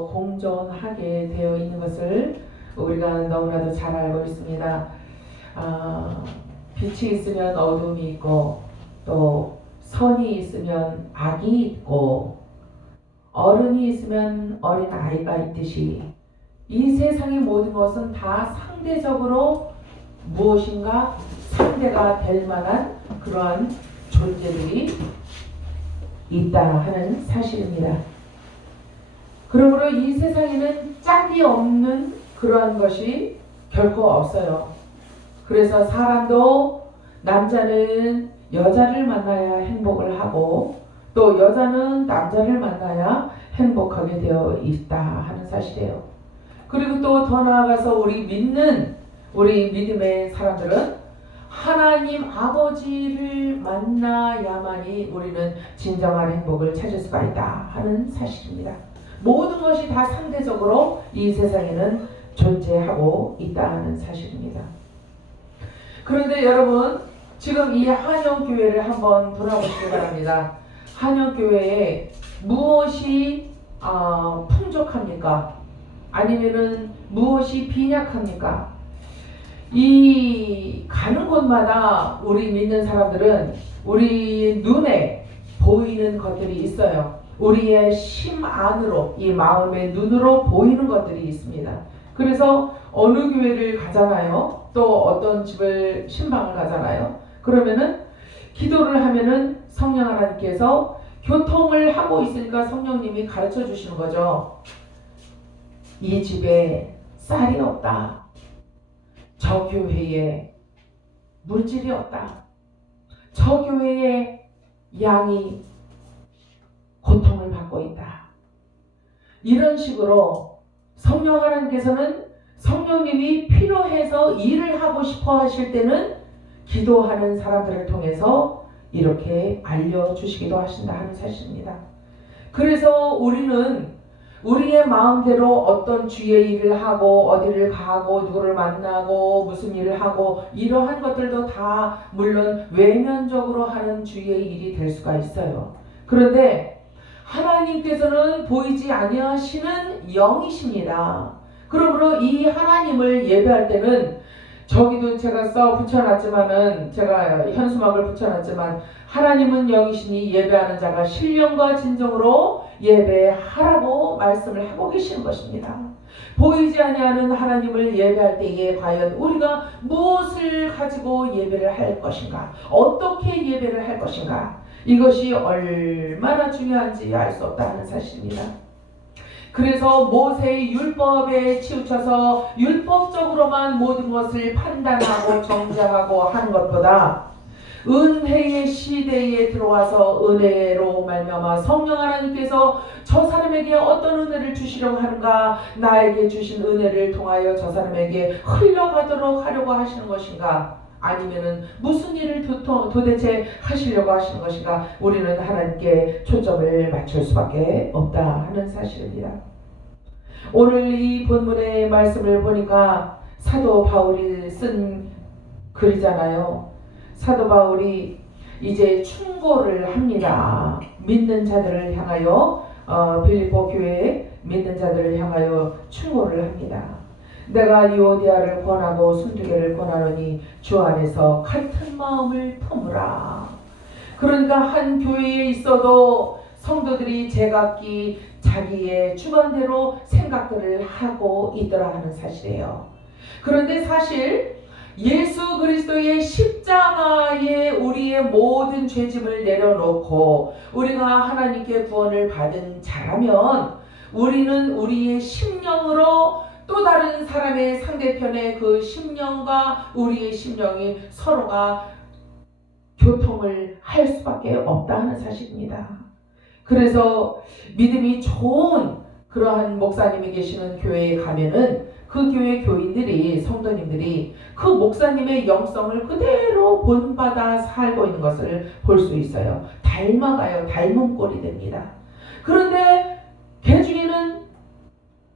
서로 공존하게 되어 있는 것을 우리가 너무나도 잘 알고 있습니다. 빛이 있으면 어둠이 있고, 또 선이 있으면 악이 있고, 어른이 있으면 어린 아이가 있듯이 이 세상의 모든 것은 다 상대적으로 무엇인가 상대가 될 만한 그러한 존재들이 있다 하는 사실입니다. 그러므로 이 세상에는 짝이 없는 그러한 것이 결코 없어요. 그래서 사람도 남자는 여자를 만나야 행복을 하고, 또 여자는 남자를 만나야 행복하게 되어 있다 하는 사실이에요. 그리고 또 더 나아가서 우리 믿음의 사람들은 하나님 아버지를 만나야만이 우리는 진정한 행복을 찾을 수가 있다 하는 사실입니다. 모든 것이 다 상대적으로 이 세상에는 존재하고 있다는 사실입니다. 그런데 여러분, 지금 이 한영교회를 한번 돌아보시기 바랍니다. 한영교회에 무엇이 풍족합니까? 아니면은 무엇이 빈약합니까? 이 가는 곳마다 우리 믿는 사람들은 우리 눈에 보이는 것들이 있어요. 우리의 심 안으로, 이 마음의 눈으로 보이는 것들이 있습니다. 그래서 어느 교회를 가잖아요. 또 어떤 집을 신방을 가잖아요. 그러면은 기도를 하면은 성령 하나님께서 교통을 하고 있으니까 성령님이 가르쳐 주시는 거죠. 이 집에 쌀이 없다. 저 교회에 물질이 없다. 저 교회에 양이 고통을 받고 있다. 이런 식으로 성령 하나님께서는 성령님이 필요해서 일을 하고 싶어 하실 때는 기도하는 사람들을 통해서 이렇게 알려주시기도 하신다 하는 사실입니다. 그래서 우리는 우리의 마음대로 어떤 주의 일을 하고 어디를 가고 누구를 만나고 무슨 일을 하고 이러한 것들도 다 물론 외면적으로 하는 주의 일이 될 수가 있어요. 그런데 하나님께서는 보이지 아니하시는 영이십니다. 그러므로 이 하나님을 예배할 때는 저기도 제가 붙여놨지만은 제가 현수막을 붙여놨지만 하나님은 영이시니 예배하는 자가 신령과 진정으로 예배하라고 말씀을 하고 계시는 것입니다. 보이지 아니하는 하나님을 예배할 때에 과연 우리가 무엇을 가지고 예배를 할 것인가, 어떻게 예배를 할 것인가, 이것이 얼마나 중요한지 알 수 없다는 사실입니다. 그래서 모세의 율법에 치우쳐서 율법적으로만 모든 것을 판단하고 정죄하고 하는 것보다 은혜의 시대에 들어와서 은혜로 말미암아 성령 하나님께서 저 사람에게 어떤 은혜를 주시려고 하는가, 나에게 주신 은혜를 통하여 저 사람에게 흘러가도록 하려고 하시는 것인가, 아니면은 무슨 일을 도대체 하시려고 하시는 것인가, 우리는 하나님께 초점을 맞출 수밖에 없다 하는 사실입니다. 오늘 이 본문의 말씀을 보니까 사도 바울이 쓴 글이잖아요. 사도 바울이 이제 충고를 합니다. 믿는 자들을 향하여 빌립보 교회에 믿는 자들을 향하여 충고를 합니다. 내가 유오디아를 권하고 순두개를 권하노니 주 안에서 같은 마음을 품으라. 그러니까 한 교회에 있어도 성도들이 제각기 자기의 주관대로 생각들을 하고 있더라 하는 사실이에요. 그런데 사실 예수 그리스도의 십자가에 우리의 모든 죄짐을 내려놓고 우리가 하나님께 구원을 받은 자라면 우리는 우리의 심령으로 또 다른 사람의 상대편의 그 심령과 우리의 심령이 서로가 교통을 할 수밖에 없다는 사실입니다. 그래서 믿음이 좋은 그러한 목사님이 계시는 교회에 가면은 그 교회 교인들이, 성도님들이 그 목사님의 영성을 그대로 본받아 살고 있는 것을 볼 수 있어요. 닮아가요. 닮은 꼴이 됩니다. 그런데 그 중에는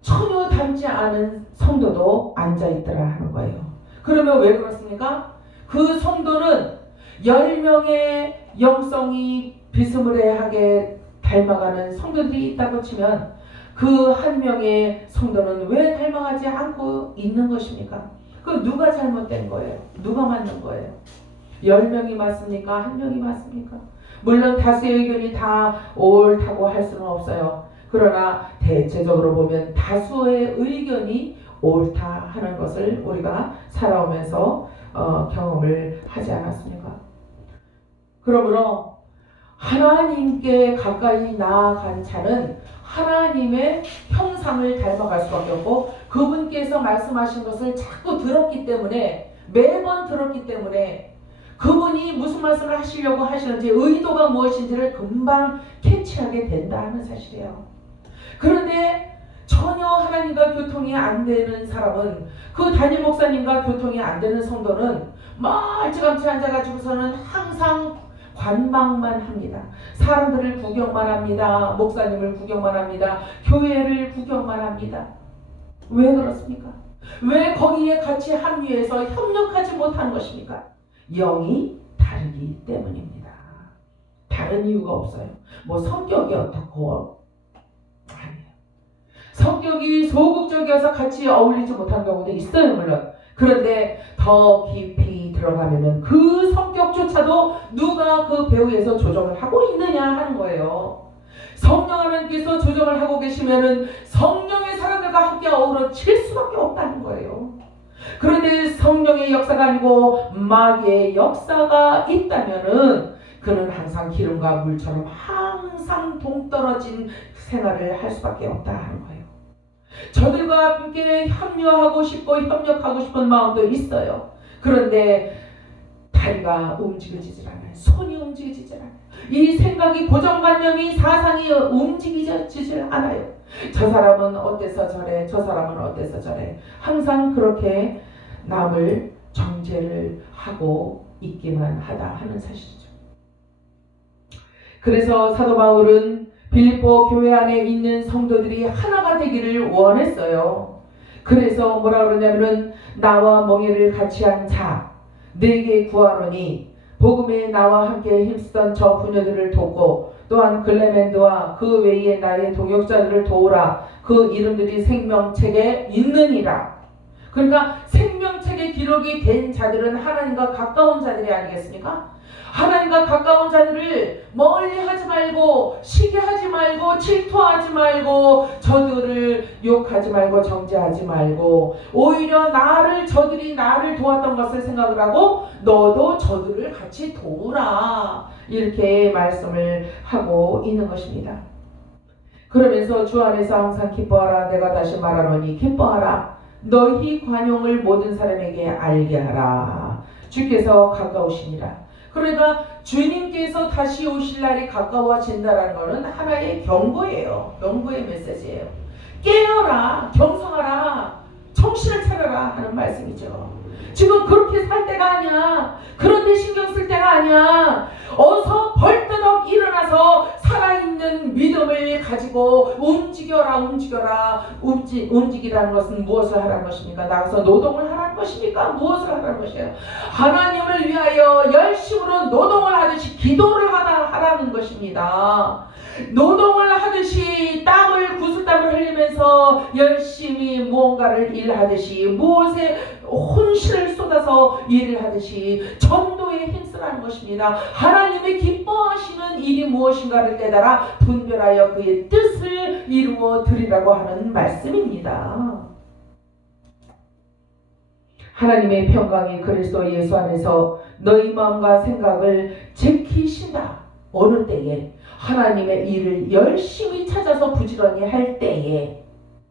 전혀 닮지 않은 성도도 앉아있더라 하는 거예요. 그러면 왜 그렇습니까? 그 성도는 10명의 영성이 비스무리하게 닮아가는 성도들이 있다고 치면 그 한 명의 성도는 왜 닮아가지 않고 있는 것입니까? 그 누가 잘못된 거예요? 누가 맞는 거예요? 10명이 맞습니까? 한 명이 맞습니까? 물론 다수의 의견이 다 옳다고 할 수는 없어요. 그러나 대체적으로 보면 다수의 의견이 옳다 하는 것을 우리가 살아오면서 경험을 하지 않았습니까? 그러므로 하나님께 가까이 나아간 자는 하나님의 형상을 닮아갈 수밖에 없고, 그분께서 말씀하신 것을 자꾸 들었기 때문에, 매번 들었기 때문에 그분이 무슨 말씀을 하시려고 하시는지, 의도가 무엇인지를 금방 캐치하게 된다 하는 사실이에요. 그런데 전혀 하나님과 교통이 안 되는 사람은, 그 담임 목사님과 교통이 안 되는 성도는 멀찌감치 앉아가지고서는 항상 관망만 합니다. 사람들을 구경만 합니다. 목사님을 구경만 합니다. 교회를 구경만 합니다. 왜 그렇습니까? 왜 거기에 같이 합류해서 협력하지 못하는 것입니까? 영이 다르기 때문입니다. 다른 이유가 없어요. 뭐 성격이 어떻고 아니에요. 성격이 소극적이어서 같이 어울리지 못하는 경우도 있어요, 물론. 그런데 더 깊이 들어가면은 그 성격조차도 누가 그 배후에서 조정을 하고 있느냐 하는 거예요. 성령 하나님께서 조정을 하고 계시면은 성령의 사람들과 함께 어우러질 수밖에 없다는 거예요. 그런데 성령의 역사가 아니고 마귀의 역사가 있다면은 그는 항상 기름과 물처럼 항상 동떨어진 생활을 할 수밖에 없다 하는 거예요. 저들과 함께 합류하고 싶고 협력하고 싶은 마음도 있어요. 그런데 다리가 움직여지질 않아요. 손이 움직여지질 않아요. 이 생각이, 고정관념이, 사상이 움직여지질 않아요. 저 사람은 어때서 저래, 저 사람은 어때서 저래. 항상 그렇게 남을 정죄를 하고 있기만 하다 하는 사실이죠. 그래서 사도 바울은 빌립보 교회 안에 있는 성도들이 하나가 되기를 원했어요. 그래서 뭐라 그러냐면은, 나와 멍에를 같이 한 자 네게 구하노니 복음에 나와 함께 힘쓰던 저 부녀들을 돕고, 또한 글레멘드와 그 외에 나의 동역자들을 도우라. 그 이름들이 생명책에 있느니라. 그러니까 생명책에 기록이 된 자들은 하나님과 가까운 자들이 아니겠습니까? 하나님과 가까운 자들을 멀리 하지 말고, 시기하지 말고, 질투하지 말고, 저들을 욕하지 말고, 정죄하지 말고, 오히려 저들이 나를 도왔던 것을 생각을 하고 너도 저들을 같이 도우라, 이렇게 말씀을 하고 있는 것입니다. 그러면서 주 안에서 항상 기뻐하라. 내가 다시 말하노니 기뻐하라. 너희 관용을 모든 사람에게 알게 하라. 주께서 가까우시니라. 그러니까 주님께서 다시 오실 날이 가까워진다는 것은 하나의 경고예요. 경고의 메시지예요. 깨어라, 경성하라, 정신을 차려라 하는 말씀이죠. 지금 그렇게 살 때가 아니야. 그런데 신경 쓸 때가 아니야. 어서 벌떡 일어나서 살아있는 믿음을 가지고 움직여라. 움직이라는 것은 무엇을 하라는 것입니까? 나가서 노동을 하라는 것입니까? 무엇을 하라는 것이에요? 하나님을 위하여 열심으로 노동을 하듯이 기도를 하라는 것입니다. 노동을 하듯이 구슬땀을 흘리면서 열심히 무언가를 일하듯이, 무엇에 혼신을 쏟아서 일을 하듯이 전도에 힘쓰라는 것입니다. 하나님의 기뻐하시는 일이 무엇인가를 깨달아 분별하여 그의 뜻을 이루어 드리라고 하는 말씀입니다. 하나님의 평강이 그리스도 예수 안에서 너희 마음과 생각을 지키신다. 어느 때에? 하나님의 일을 열심히 찾아서 부지런히 할 때에,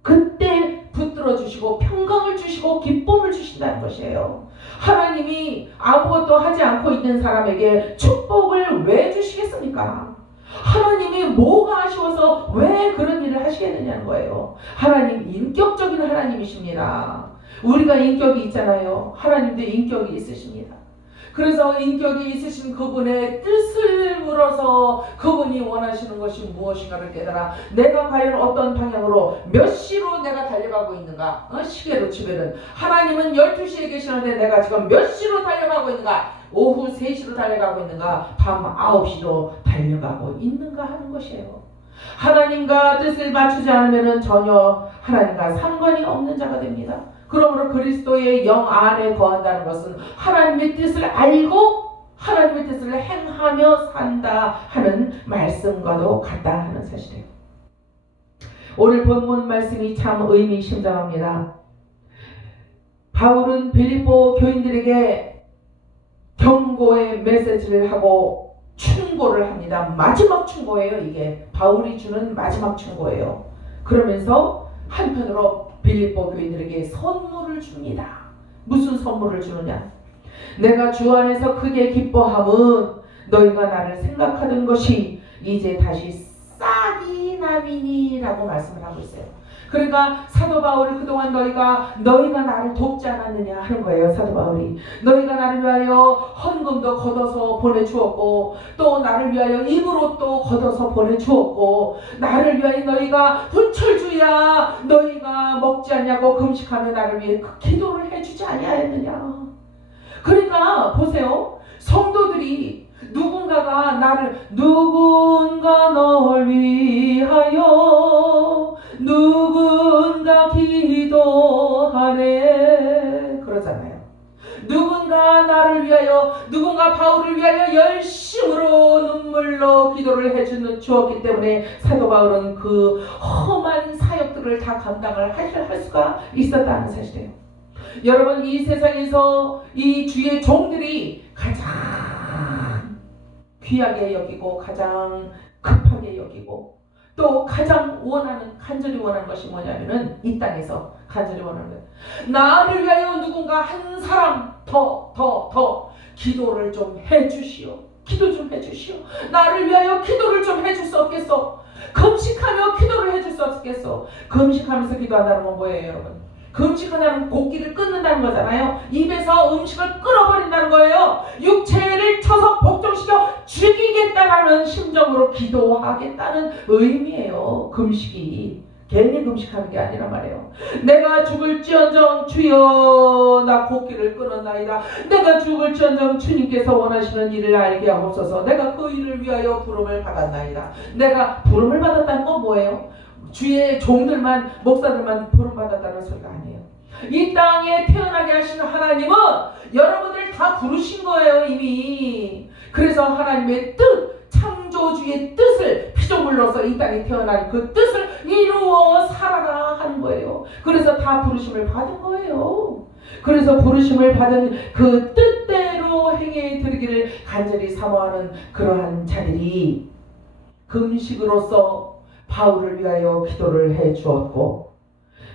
그때 붙들어 주시고 평강을 주시고 기쁨을 주신다는 것이에요. 하나님이 아무것도 하지 않고 있는 사람에게 축복을 왜 주시겠습니까? 하나님이 뭐가 아쉬워서 왜 그런 일을 하시겠느냐는 거예요. 하나님 인격적인 하나님이십니다. 우리가 인격이 있잖아요. 하나님도 인격이 있으십니다. 그래서 인격이 있으신 그분의 뜻을 물어서 그분이 원하시는 것이 무엇인가를 깨달아 내가 과연 어떤 방향으로 몇 시로 내가 달려가고 있는가. 시계로 치면은 하나님은 12시에 계시는데 내가 지금 몇 시로 달려가고 있는가. 오후 3시로 달려가고 있는가. 밤 9시로 달려가고 있는가 하는 것이에요. 하나님과 뜻을 맞추지 않으면 전혀 하나님과 상관이 없는 자가 됩니다. 그러므로 그리스도의 영 안에 거한다는 것은 하나님의 뜻을 알고 하나님의 뜻을 행하며 산다 하는 말씀과도 같다 하는 사실이에요. 오늘 본문 말씀이 참 의미심장합니다. 바울은 빌립보 교인들에게 경고의 메시지를 하고 충고를 합니다. 마지막 충고예요. 이게 바울이 주는 마지막 충고예요. 그러면서 한편으로 빌립보 교인들에게 선물을 줍니다. 무슨 선물을 주느냐? 내가 주 안에서 크게 기뻐함은 너희가 나를 생각하던 것이 이제 다시 싹이 나미니라고 말씀을 하고 있어요. 그러니까 사도 바울이 그동안 너희가 나를 돕지 않았느냐 하는 거예요. 사도 바울이 너희가 나를 위하여 헌금도 걷어서 보내주었고 또 나를 위하여 입으로 또 걷어서 보내주었고 나를 위하여 너희가 분철주야 너희가 먹지 않냐고 금식하며 나를 위해 그 기도를 해주지 아니하였느냐. 그러니까 보세요. 성도들이 누군가 널 위하여 누군가 기도하네 그러잖아요. 누군가 나를 위하여 누군가 바울을 위하여 열심으로 눈물로 기도를 해주는 주었기 때문에 사도 바울은 그 험한 사역들을 다 감당을 할 수가 있었다는 사실이에요. 여러분 이 세상에서 이 주의 종들이 가장 귀하게 여기고 가장 급하게 여기고 또 가장 간절히 원하는 것이 뭐냐면은 이 땅에서 간절히 원하는 것 나를 위하여 누군가 한 사람 더 기도를 좀 해주시오. 기도 좀 해주시오. 나를 위하여 기도를 좀 해줄 수 없겠어? 금식하며 기도를 해줄 수 없겠어? 금식하면서 기도한다는 건 뭐예요 여러분? 금식하다는 곡기를 끊는다는 거잖아요. 입에서 음식을 끊어버린다는 거예요. 육체를 쳐서 복종시켜 죽이겠다라는 심정으로 기도하겠다는 의미예요. 금식이 괜히 금식하는 게 아니란 말이에요. 내가 죽을지언정 주여 나 곡기를 끊었나이다. 내가 죽을지언정 주님께서 원하시는 일을 알게 하옵소서. 내가 그 일을 위하여 부름을 받았나이다. 내가 부름을 받았다는 건 뭐예요? 주의 종들만 목사들만 부름받았다는 소리가 아니에요. 이 땅에 태어나게 하시는 하나님은 여러분들 다 부르신 거예요 이미. 그래서 하나님의 뜻 창조주의 뜻을 피조물로서 이 땅에 태어난 그 뜻을 이루어 살아라 하는 거예요. 그래서 다 부르심을 받은 거예요. 그래서 부르심을 받은 그 뜻대로 행해 드리기를 간절히 사모하는 그러한 자들이 금식으로서 바울을 위하여 기도를 해 주었고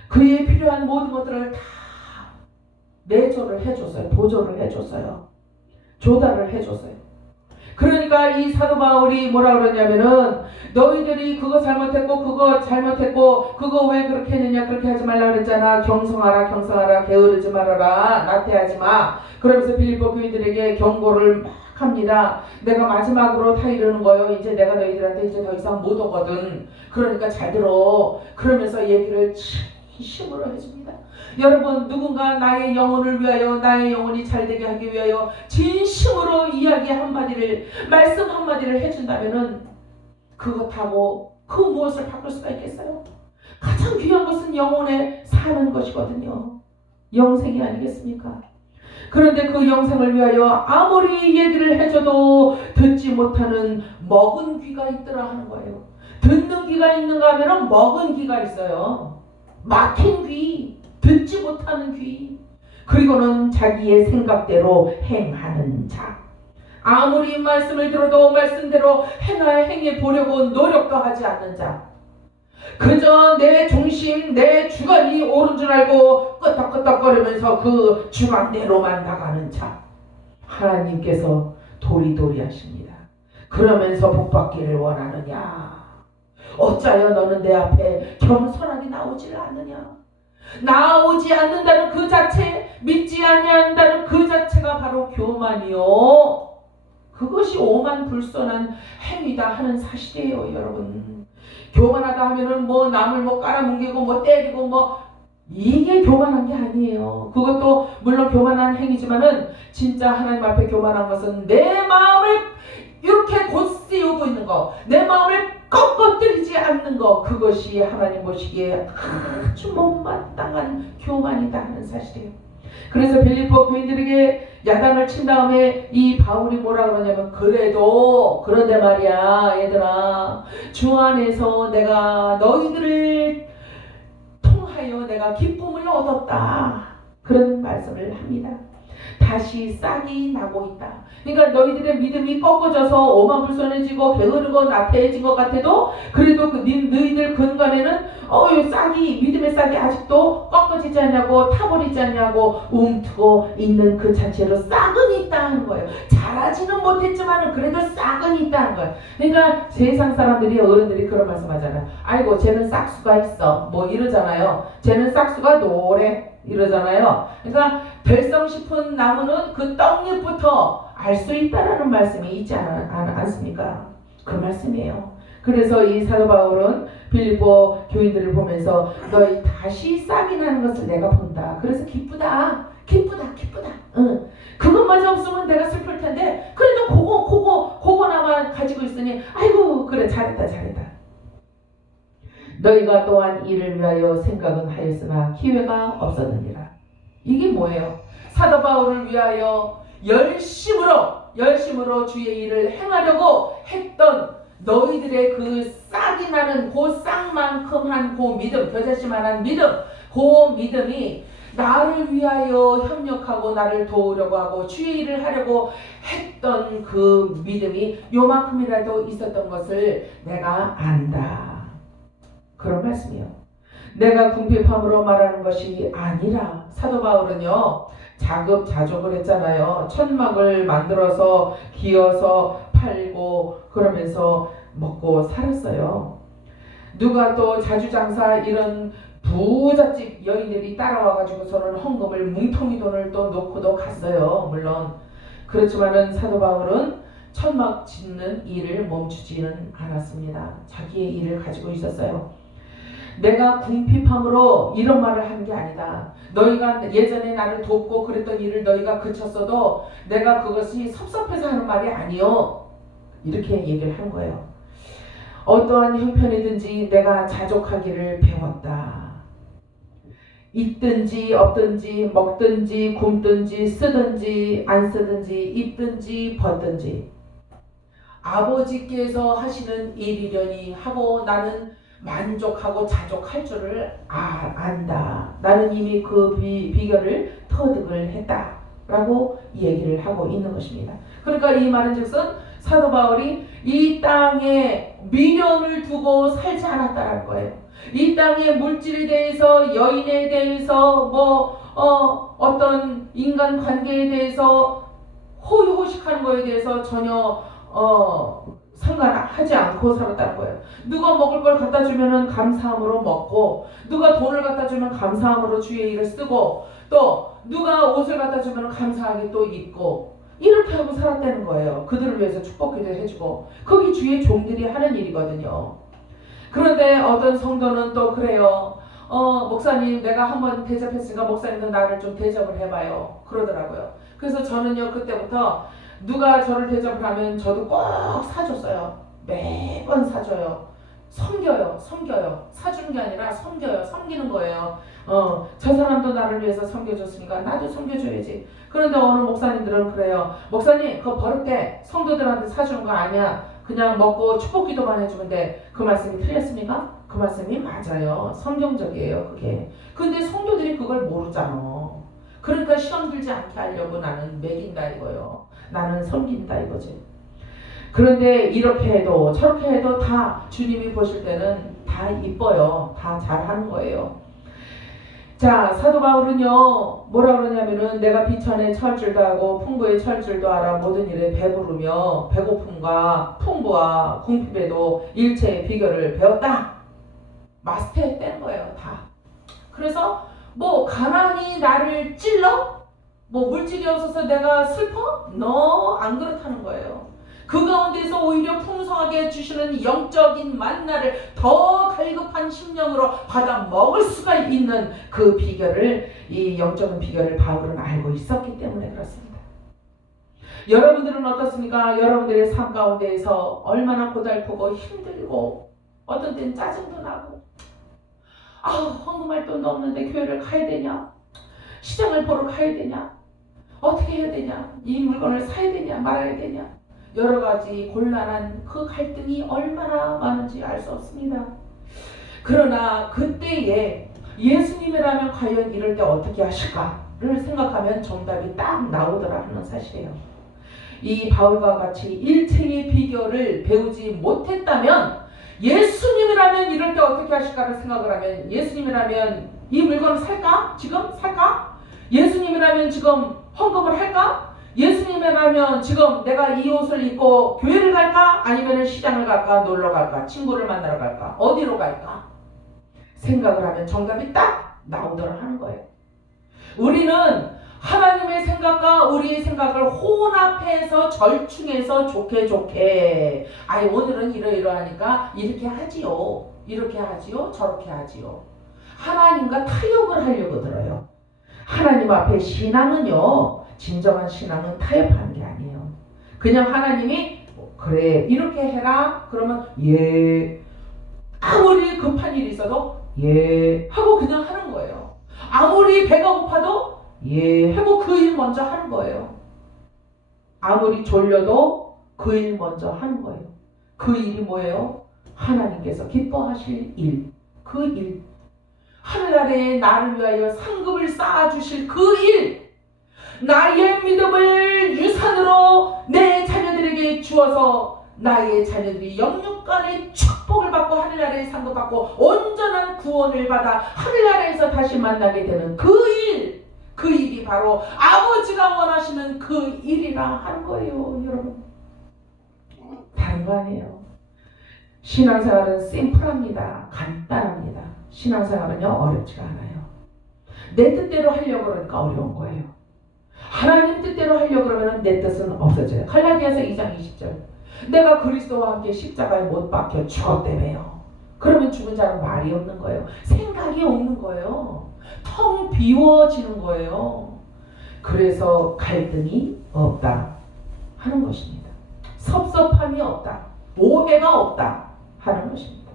그에 필요한 모든 것들을 다 내조를 해줬어요. 보조를 해줬어요. 조달을 해줬어요. 그러니까 이 사도 바울이 뭐라 그러냐면은 너희들이 그거 잘못했고 그거 왜 그렇게 했느냐 그렇게 하지 말라 그랬잖아. 경성하라 게으르지 말아라 나태하지 마. 그러면서 빌립보 교인들에게 경고를 막 합니다. 내가 마지막으로 다 이러는 거예요. 이제 내가 너희들한테 이제 더 이상 못 오거든. 그러니까 잘 들어. 그러면서 얘기를 진심으로 해줍니다. 여러분 누군가 나의 영혼을 위하여 나의 영혼이 잘되게 하기 위하여 진심으로 이야기 한마디를 말씀 한마디를 해준다면은 그것하고 그 무엇을 바꿀 수가 있겠어요? 가장 귀한 것은 영혼에 사는 것이거든요. 영생이 아니겠습니까? 그런데 그 영생을 위하여 아무리 얘기를 해줘도 듣지 못하는 먹은 귀가 있더라 하는 거예요. 듣는 귀가 있는가 하면 먹은 귀가 있어요. 막힌 귀, 듣지 못하는 귀, 그리고는 자기의 생각대로 행하는 자. 아무리 말씀을 들어도 말씀대로 행해 보려고 노력도 하지 않는 자. 그저 내 중심, 내 주관이 옳은 줄 알고 끄덕끄덕거리면서 그 주관대로만 나가는 자. 하나님께서 도리도리 하십니다. 그러면서 복받기를 원하느냐? 어짜여 너는 내 앞에 겸손하게 나오지를 않느냐? 나오지 않는다는 그 자체, 믿지 아니한다는 그 자체가 바로 교만이요. 그것이 오만불선한 행위다 하는 사실이에요, 여러분. 교만하다 하면은 뭐 남을 뭐 깔아뭉개고 뭐 때리고 뭐 이게 교만한 게 아니에요. 그것도 물론 교만한 행위지만은 진짜 하나님 앞에 교만한 것은 내 마음을 이렇게 곧세우고 있는 거, 내 마음을 꺾어뜨리지 않는 것, 그것이 하나님 보시기에 아주 못마땅한 교만이다 하는 사실이에요. 그래서 빌립보 교인들에게 야단을 친 다음에 이 바울이 뭐라 그러냐면, 그래도 그런데 말이야 얘들아, 주 안에서 내가 너희들을 통하여 내가 기쁨을 얻었다, 그런 말씀을 합니다. 다시 싹이 나고 있다. 그러니까 너희들의 믿음이 꺾어져서 오만불손해지고 게으르고 나태해진 것 같아도, 그래도 너희들 근간에는 싹이, 믿음의 싹이 아직도 꺾어지지 않냐고, 타버리지 않냐고 움트고 있는 그 자체로 싹은 있다는 거예요. 자라지는 못했지만 그래도 싹은 있다는 거예요. 그러니까 세상 사람들이, 어른들이 그런 말씀하잖아요. 아이고 쟤는 싹수가 있어, 뭐 이러잖아요. 쟤는 싹수가 노래 이러잖아요. 그러니까 될성 싶은 나무는 그 떡잎부터 알 수 있다라는 말씀이 있지 않습니까? 그 말씀이에요. 그래서 이 사도 바울은 빌립보 교인들을 보면서 너희 다시 싹이 나는 것을 내가 본다. 그래서 기쁘다. 응. 그것마저 없으면 내가 슬플 텐데, 그래도 그거나마 가지고 있으니 아이고 그래 잘했다. 너희가 또한 이를 위하여 생각은 하였으나 기회가 없었느니라. 이게 뭐예요? 사도 바울을 위하여 열심으로 주의 일을 행하려고 했던 너희들의 그 싹이 나는 그 싹만큼 한 그 믿음, 겨자씨만한 믿음, 그 믿음이 나를 위하여 협력하고 나를 도우려고 하고 주의 일을 하려고 했던 그 믿음이 요만큼이라도 있었던 것을 내가 안다. 그런 말씀이요. 내가 궁핍함으로 말하는 것이 아니라, 사도 바울은요 자급자족을 했잖아요. 천막을 만들어서 기어서 팔고 그러면서 먹고 살았어요. 누가 또 자주장사 이런 부잣집 여인들이 따라와가지고서는 헌금을 뭉텅이 돈을 또 놓고도 갔어요. 물론 그렇지만은 사도 바울은 천막 짓는 일을 멈추지는 않았습니다. 자기의 일을 가지고 있었어요. 내가 궁핍함으로 이런 말을 하는 게 아니다. 너희가 예전에 나를 돕고 그랬던 일을 너희가 그쳤어도 내가 그것이 섭섭해서 하는 말이 아니요, 이렇게 얘기를 하는 거예요. 어떠한 형편이든지 내가 자족하기를 배웠다. 있든지 없든지 먹든지 굶든지 쓰든지 안 쓰든지 입든지 벗든지 아버지께서 하시는 일이려니 하고 나는 만족하고 자족할 줄을 안다. 나는 이미 그 비결을 터득을 했다 라고 얘기를 하고 있는 것입니다. 그러니까 이 말은 즉슨 사도 바울이 이 땅에 미련을 두고 살지 않았다는 거예요. 이 땅의 물질에 대해서, 여인에 대해서, 어떤 인간 관계에 대해서, 호의호식하는 거에 대해서 전혀 상관하지 않고 살았다는 거예요. 누가 먹을 걸 갖다 주면은 감사함으로 먹고, 누가 돈을 갖다 주면 감사함으로 주의 일을 쓰고, 또 누가 옷을 갖다 주면 감사하게 또 입고, 이렇게 하고 살았다는 거예요. 그들을 위해서 축복기도 해주고, 그게 주의 종들이 하는 일이거든요. 그런데 어떤 성도는 또 그래요. 목사님 내가 한번 대접했으니까 목사님도 나를 좀 대접을 해봐요, 그러더라고요. 그래서 저는요 그때부터 누가 저를 대접을 하면 저도 꼭 사줬어요. 매번 사줘요. 섬겨요. 사주는 게 아니라 섬기는 거예요. 저 사람도 나를 위해서 섬겨줬으니까 나도 섬겨줘야지. 그런데 어느 목사님들은 그래요. 목사님 그거 버릇돼. 성도들한테 사주는 거 아니야. 그냥 먹고 축복기도만 해주면 돼. 그 말씀이 틀렸습니까? 그 말씀이 맞아요. 성경적이에요 그게. 근데 성도들이 그걸 모르잖아. 그러니까 시험 들지 않게 하려고 나는 먹인다 이거요. 나는 섬긴다 이거지. 그런데 이렇게 해도 저렇게 해도 다 주님이 보실 때는 다 이뻐요. 다 잘하는 거예요. 자, 사도 바울은요 뭐라 그러냐면은 내가 비천에 처할 줄도 하고 풍부에 처할 줄도 알아 모든 일에 배부르며 배고픔과 풍부와 궁핍에도 일체의 비결을 배웠다. 마스터했다는 거예요 다. 그래서 뭐 가난이 나를 찔러? 뭐 물질이 없어서 내가 슬퍼? 안 그렇다는 거예요. 그 가운데서 오히려 풍성하게 주시는 영적인 만나를 더 갈급한 심령으로 받아 먹을 수가 있는 그 비결을, 이 영적인 비결을 바울은 알고 있었기 때문에 그렇습니다. 여러분들은 어떻습니까? 여러분들의 삶 가운데에서 얼마나 고달프고 힘들고 어떤 때는 짜증도 나고 헌금할 돈도 없는데 교회를 가야 되냐? 시장을 보러 가야 되냐? 어떻게 해야 되냐? 이 물건을 사야 되냐? 말아야 되냐? 여러 가지 곤란한 그 갈등이 얼마나 많은지 알 수 없습니다. 그러나 그때에 예수님이라면 과연 이럴 때 어떻게 하실까를 생각하면 정답이 딱 나오더라 하는 사실이에요. 이 바울과 같이 일체의 비결을 배우지 못했다면 예수님이라면 이럴 때 어떻게 하실까를 생각을 하면 예수님이라면 이 물건을 살까? 지금 살까? 예수님이라면 지금 헌금을 할까? 예수님이라면 지금 내가 이 옷을 입고 교회를 갈까? 아니면 시장을 갈까? 놀러 갈까? 친구를 만나러 갈까? 어디로 갈까? 생각을 하면 정답이 딱 나오더라 하는 거예요. 우리는 하나님의 생각과 우리의 생각을 혼합해서 절충해서 좋게 오늘은 이러이러하니까 이렇게 하지요. 이렇게 하지요. 저렇게 하지요. 하나님과 타협을 하려고 들어요. 하나님 앞에 신앙은요, 진정한 신앙은 타협하는 게 아니에요. 그냥 하나님이 그래 이렇게 해라 그러면 예, 아무리 급한 일이 있어도 예 하고 그냥 하는 거예요. 아무리 배가 고파도 예 하고 그 일 먼저 하는 거예요. 아무리 졸려도 그 일 먼저 하는 거예요. 그 일이 뭐예요? 하나님께서 기뻐하실 일, 그 일. 하늘나라에 나를 위하여 상급을 쌓아주실 그 일, 나의 믿음을 유산으로 내 자녀들에게 주어서 나의 자녀들이 영육간의 축복을 받고 하늘나라에 상급받고 온전한 구원을 받아 하늘나라에서 다시 만나게 되는 그 일, 그 일이 바로 아버지가 원하시는 그 일이라 하는 거예요. 여러분, 다른 거 아니에요. 신앙생활은 심플합니다. 간단합니다. 신앙생활은요 어렵지가 않아요. 내 뜻대로 하려고 그러니까 어려운 거예요. 하나님 뜻대로 하려고 그러면 내 뜻은 없어져요. 갈라디아서 2장 20절 내가 그리스도와 함께 십자가에 못 박혀 죽었다며요. 그러면 죽은 자는 말이 없는 거예요. 생각이 없는 거예요. 텅 비워지는 거예요. 그래서 갈등이 없다 하는 것입니다. 섭섭함이 없다. 오해가 없다 하는 것입니다.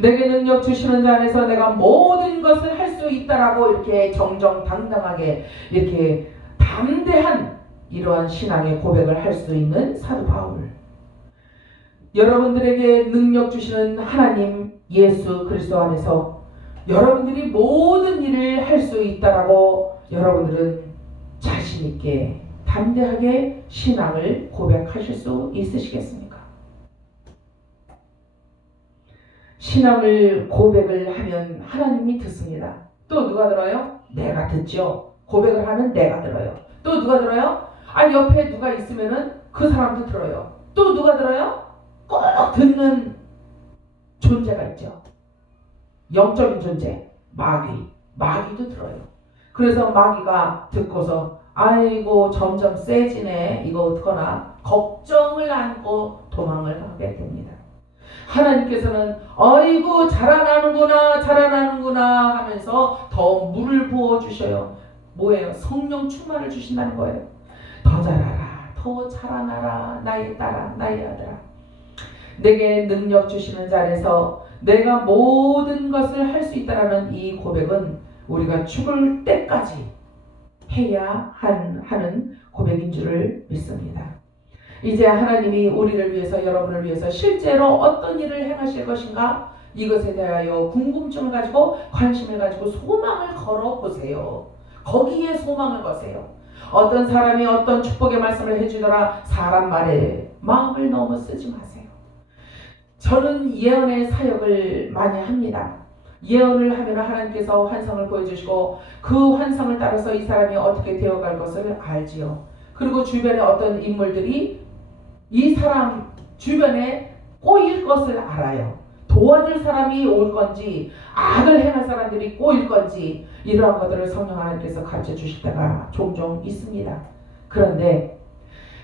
내게 능력 주시는 자 안에서 내가 모든 것을 할 수 있다라고 이렇게 정정당당하게 이렇게 담대한 이러한 신앙의 고백을 할 수 있는 사도 바울. 여러분들에게 능력 주시는 하나님 예수 그리스도 안에서 여러분들이 모든 일을 할 수 있다라고 여러분들은 자신 있게 담대하게 신앙을 고백하실 수 있으시겠습니까? 신앙을 고백을 하면 하나님이 듣습니다. 또 누가 들어요? 내가 듣죠. 고백을 하면 내가 들어요. 또 누가 들어요? 옆에 누가 있으면은 그 사람도 들어요. 또 누가 들어요? 꼭 듣는 존재가 있죠. 영적인 존재, 마귀도 들어요. 그래서 마귀가 듣고서 아이고 점점 세지네 이거 어떡하나 걱정을 안고 도망을 가게 됩니다. 하나님께서는 아이고 자라나는구나 하면서 더 물을 부어주셔요. 뭐예요? 성령 충만을 주신다는 거예요. 더 자라라, 더 자라나라 나의 딸아, 나의 아들아. 내게 능력 주시는 자리에서 내가 모든 것을 할 수 있다라는 이 고백은 우리가 죽을 때까지 해야 하는 고백인 줄을 믿습니다. 이제 하나님이 우리를 위해서 여러분을 위해서 실제로 어떤 일을 행하실 것인가 이것에 대하여 궁금증을 가지고 관심을 가지고 소망을 걸어보세요. 거기에 소망을 거세요. 어떤 사람이 어떤 축복의 말씀을 해주더라 사람 말에 마음을 너무 쓰지 마세요. 저는 예언의 사역을 많이 합니다. 예언을 하면 하나님께서 환상을 보여주시고 그 환상을 따라서 이 사람이 어떻게 되어갈 것을 알지요. 그리고 주변에 어떤 인물들이 이 사람 주변에 꼬일 것을 알아요. 도와줄 사람이 올 건지 악을 행할 사람들이 꼬일 건지 이러한 것들을 성령 하나님께서 가르쳐 주실 때가 종종 있습니다. 그런데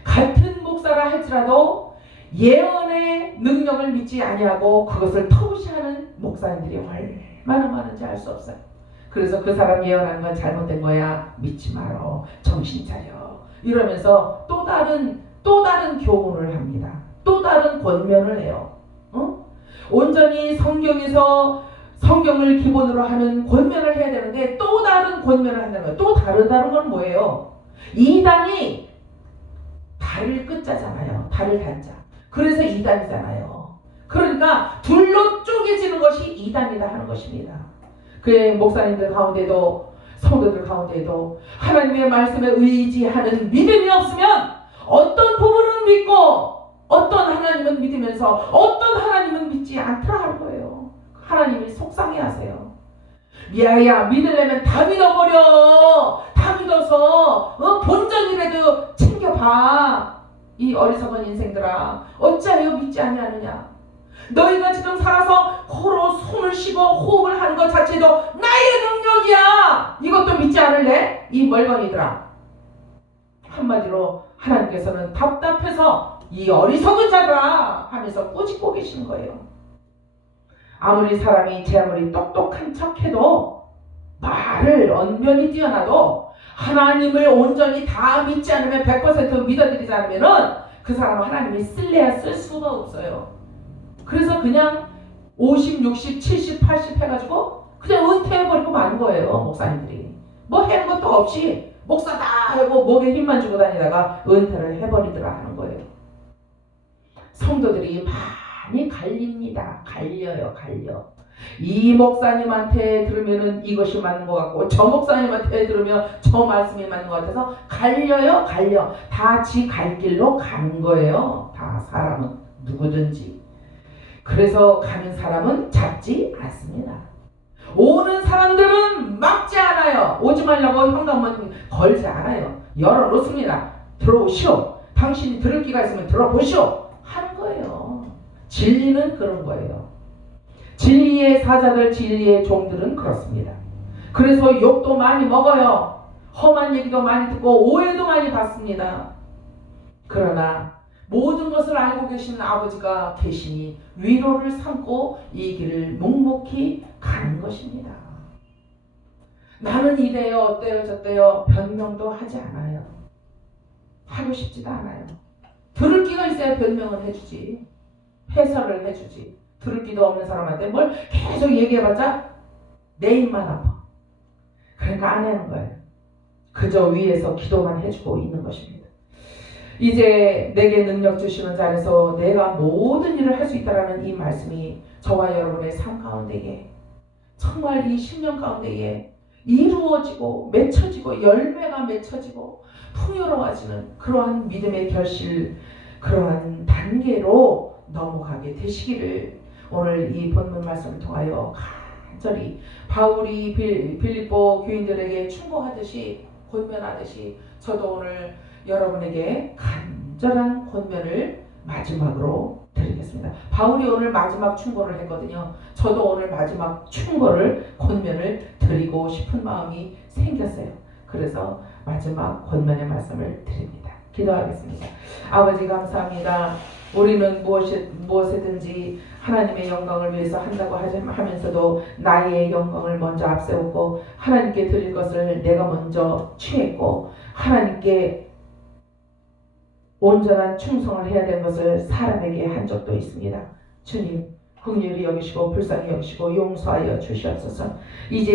같은 목사라 할지라도 예언의 능력을 믿지 아니하고 그것을 터무시하는 목사님들이 얼마나 많은지 알 수 없어요. 그래서 그 사람 예언하는 건 잘못된 거야 믿지 말어, 정신 차려, 이러면서 또 다른 교훈을 합니다. 또 다른 권면을 해요. 온전히 성경을 기본으로 하는 권면을 해야 되는데 또 다른 권면을 한다는 거예요. 또 다르다는 건 뭐예요? 이단이 달을 끝자잖아요. 달을 단자. 그래서 이단이잖아요. 그러니까 둘로 쪼개지는 것이 이단이다 하는 것입니다. 그의 목사님들 가운데도 성도들 가운데도 하나님의 말씀에 의지하는 믿음이 없으면 어떤 부분은 믿고 어떤 하나님은 믿으면서 어떤 하나님은 믿지 않더라 할 거예요. 하나님이 속상해하세요. 야 믿으려면 다 믿어버려. 다 믿어서 본전이라도 챙겨봐. 이 어리석은 인생들아 어찌하여 믿지 아니하느냐. 너희가 지금 살아서 코로 숨을 쉬고 호흡을 하는 것 자체도 나의 능력이야. 이것도 믿지 않을래? 이 멀건이들아. 한마디로 하나님께서는 답답해서 이 어리석은 자들아 하면서 꾸짖고 계시는 거예요. 아무리 사람이 제 아무리 똑똑한 척해도 말을 언변이 뛰어나도 하나님을 온전히 다 믿지 않으면 100% 믿어드리지 않으면 그 사람은 하나님이 쓸래야 쓸 수가 없어요. 그래서 그냥 50, 60, 70, 80 해가지고 그냥 은퇴해버리고 마는 거예요. 목사님들이. 뭐 해는 것도 없이 목사다 하고 목에 힘만 주고 다니다가 은퇴를 해버리더라 하는 거예요. 성도들이 많이 갈립니다. 갈려. 이 목사님한테 들으면 이것이 맞는 것 같고 저 목사님한테 들으면 저 말씀이 맞는 것 같아서 갈려. 다 지 갈 길로 가는 거예요. 다 사람은 누구든지. 그래서 가는 사람은 잡지 않습니다. 오는 사람들은 막지 않아요. 오지 말라고 현관문 걸지 않아요. 열어놓습니다. 들어오시오. 당신이 들을 기가 있으면 들어보시오. 하는 거예요. 진리는 그런 거예요. 진리의 사자들, 진리의 종들은 그렇습니다. 그래서 욕도 많이 먹어요. 험한 얘기도 많이 듣고 오해도 많이 받습니다. 그러나 모든 것을 알고 계시는 아버지가 계시니 위로를 삼고 이 길을 묵묵히 가는 것입니다. 나는 이래요 어때요 저때요 변명도 하지 않아요. 하고 싶지도 않아요. 들을 기가 있어야 변명은 해주지. 해설을 해주지. 들을 기도 없는 사람한테 뭘 계속 얘기해봤자 내 입만 아파. 그러니까 안 하는 거예요. 그저 위에서 기도만 해주고 있는 것입니다. 이제 내게 능력 주시는 자에서 내가 모든 일을 할 수 있다라는 이 말씀이 저와 여러분의 삶 가운데에 정말 이 10년 가운데에 이루어지고 맺혀지고 열매가 맺혀지고 풍요로워지는 그러한 믿음의 결실, 그러한 단계로 넘어가게 되시기를 오늘 이 본문 말씀을 통하여 간절히 바울이 빌립보 교인들에게 충고하듯이 권면하듯이 저도 오늘 여러분에게 간절한 권면을 마지막으로 드리겠습니다. 바울이 오늘 마지막 충고를 했거든요. 저도 오늘 마지막 충고를 권면을 드리고 싶은 마음이 생겼어요. 그래서 마지막 권면의 말씀을 드립니다. 기도하겠습니다. 아버지 감사합니다. 우리는 무엇이든지 하나님의 영광을 위해서 한다고 하면서도 나의 영광을 먼저 앞세우고 하나님께 드릴 것을 내가 먼저 취했고 하나님께 온전한 충성을 해야 되는 것을 사람에게 한 적도 있습니다. 주님 긍휼히 여기시고 불쌍히 여기시고 용서하여 주시옵소서. 이제